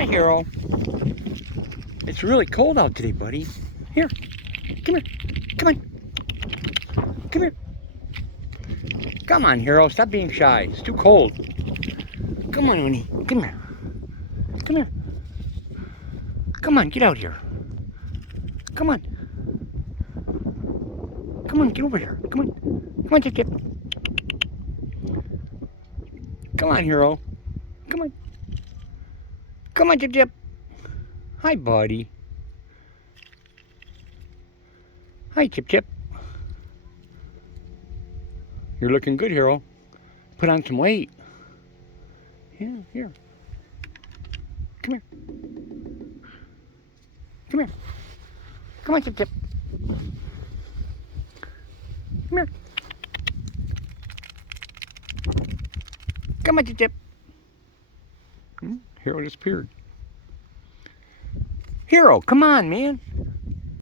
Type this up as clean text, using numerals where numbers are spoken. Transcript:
Hi, Hero. It's really cold out today, buddy. Here. Come here. Come on. Come here. Come on, Hero. Stop being shy. It's too cold. Come on, honey. Come here. Come here. Come on, get out here. Come on. Come on, get over here. Come on. Come on, Chip Chip. Come on, Hero. Come on. Come on, Chip Chip. Hi, buddy. Hi, Chip Chip. You're looking good, Hero. Put on some weight. Yeah, here. Come here. Come here. Come on, Chip Chip. Come here. Come on, Chip Chip. Hero disappeared. Hero, come on, man.